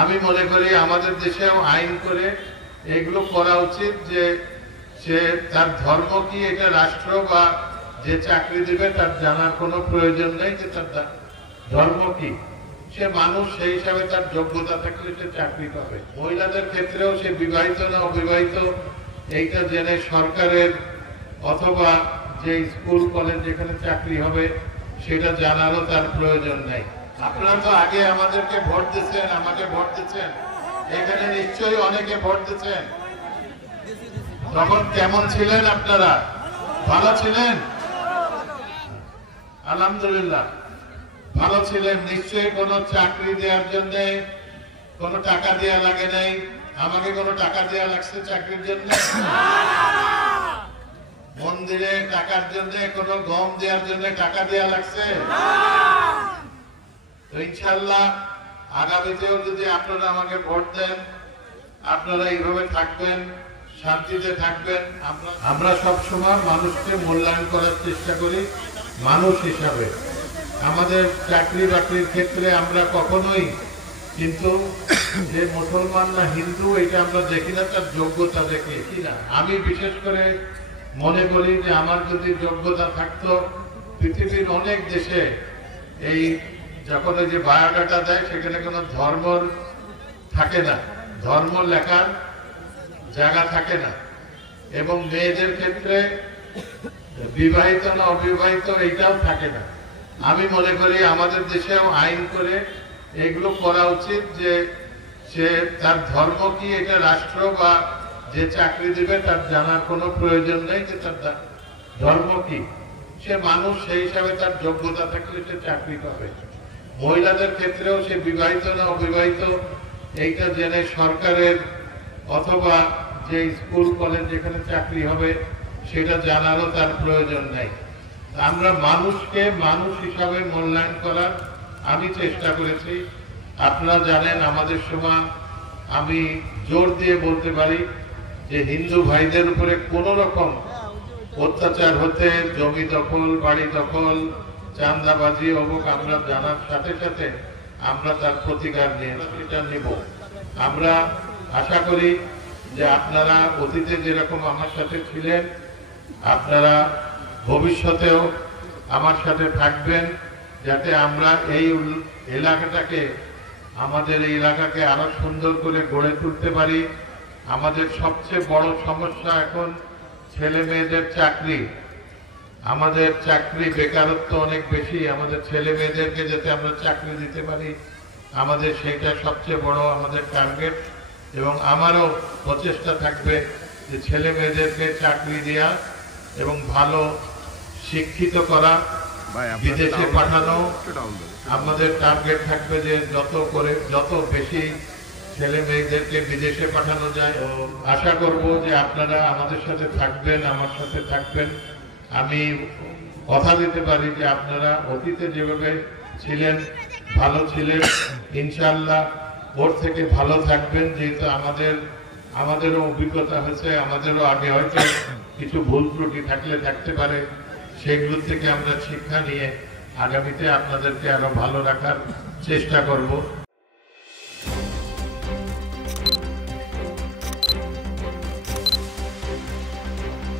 আমি মনে করি আমাদের দেশেও আইন করে এগুলো করা উচিত যে সে তার ধর্ম কি এটা রাষ্ট্র বা যে চাকরি দিবে তার জানার কোনো প্রয়োজন নেই যে তার ধর্ম কি, সে মানুষ, সেই হিসাবে তার যোগ্যতা থাকলে সে চাকরি পাবে। মহিলাদের ক্ষেত্রেও সে বিবাহিত না অবিবাহিত এইটা জেনে সরকারের অথবা যে স্কুল কলেজ যেখানে চাকরি হবে সেটা জানারও তার প্রয়োজন নেই। আপনারা তো আগে আমাদেরকে ভোট দিচ্ছেন, আমাকে ভোট দিচ্ছেন, এখানে নিশ্চয়ই অনেকে ভোট দিচ্ছেন। তখন কেমন ছিলেন আপনারা? ভালো ছিলেন? আলহামদুলিল্লাহ ভালো ছিলেন। নিশ্চয়ই কোনো চাকরি দেওয়ার জন্য কোনো টাকা দেওয়া লাগে নাই। আমাকে কোনো টাকা দেওয়া লাগছে চাকরির জন্য? মন্দিরে টাকার জন্য, কোনো গম দেওয়ার জন্য টাকা দেওয়া লাগছে? তো ইনশাআল্লাহ আগামীতেও যদি আপনারা আমাকে ভোট দেন, আপনারা এইভাবে থাকবেন, শান্তিতে থাকবেন। আমরা সবসময় মানুষকে মূল্যায়ন করার চেষ্টা করি মানুষ হিসাবে। আমাদের চাকরি বাকরির ক্ষেত্রে আমরা কখনোই কিন্তু যে মুসলমান না হিন্দু এটা আমরা দেখি না, তার যোগ্যতা দেখি কিনা। আমি বিশেষ করে মনে করি যে আমার যদি যোগ্যতা থাকতো, পৃথিবীর অনেক দেশে এই যখন যে বায়োডাটা দেয় সেখানে কোনো ধর্ম থাকে না, ধর্ম লেখার জায়গা থাকে না, এবং মেয়েদের ক্ষেত্রে বিবাহিত না অবিবাহিত এইটাও থাকে না। আমি মনে করি আমাদের দেশেও আইন করে এগুলো করা উচিত যে সে তার ধর্ম কি এটা রাষ্ট্র বা যে চাকরি দিবে তার জানার কোনো প্রয়োজন নেই যে তার ধর্ম কি, সে মানুষ, সেই হিসাবে তার যোগ্যতা থাকলে সে চাকরি পাবে। মহিলাদের ক্ষেত্রেও সে বিবাহিত না অবিবাহিত এইটা জেনে সরকারের অথবা যে স্কুল কলেজ যেখানে চাকরি হবে সেটা জানারও তার প্রয়োজন নেই। আমরা মানুষকে মানুষ হিসাবে মূল্যায়ন করার আমি চেষ্টা করেছি। আপনারা জানেন আমাদের সময় আমি জোর দিয়ে বলতে পারি যে হিন্দু ভাইদের উপরে কোনো রকম অত্যাচার হতে, জমি দখল, বাড়ি দখল, চাঁদাবাজি অমুক আমরা জানার সাথে সাথে আমরা তার প্রতিকার নিয়ে সেটা নিব। আমরা আশা করি যে আপনারা অতীতে যেরকম আমার সাথে ছিলেন আপনারা ভবিষ্যতেও আমার সাথে থাকবেন, যাতে আমরা এই এলাকাটাকে, আমাদের এই এলাকাকে আরো সুন্দর করে গড়ে তুলতে পারি। আমাদের সবচেয়ে বড় সমস্যা এখন ছেলে মেয়েদের চাকরি। আমাদের চাকরি বেকারত্ব অনেক বেশি। আমাদের ছেলে মেয়েদেরকে যাতে আমরা চাকরি দিতে পারি, আমাদের সেইটা সবচেয়ে বড় আমাদের টার্গেট। এবং আমারও প্রচেষ্টা থাকবে যে ছেলে মেয়েদেরকে চাকরি দেওয়া এবং ভালো শিক্ষিত করা, বিদেশে পাঠানো। আমাদের টার্গেট থাকবে যে যত বেশি ছেলে মেয়েদেরকে বিদেশে পাঠানো যায়। আশা করব যে আপনারা আমাদের সাথে থাকবেন, আমার সাথে থাকবেন। আমি কথা দিতে পারি যে আপনারা অতীতে যেভাবে ছিলেন, ভালো ছিলেন, ইনশাআল্লাহ ওর থেকে ভালো থাকবেন। যেহেতু আমাদেরও অভিজ্ঞতা হয়েছে, আমাদেরও আগে হয়তো কিছু ভুল ত্রুটি থাকতে পারে, সেগুলো থেকে আমরা শিক্ষা নিয়ে আগামীতে আপনাদেরকে আরো ভালো রাখার চেষ্টা করব।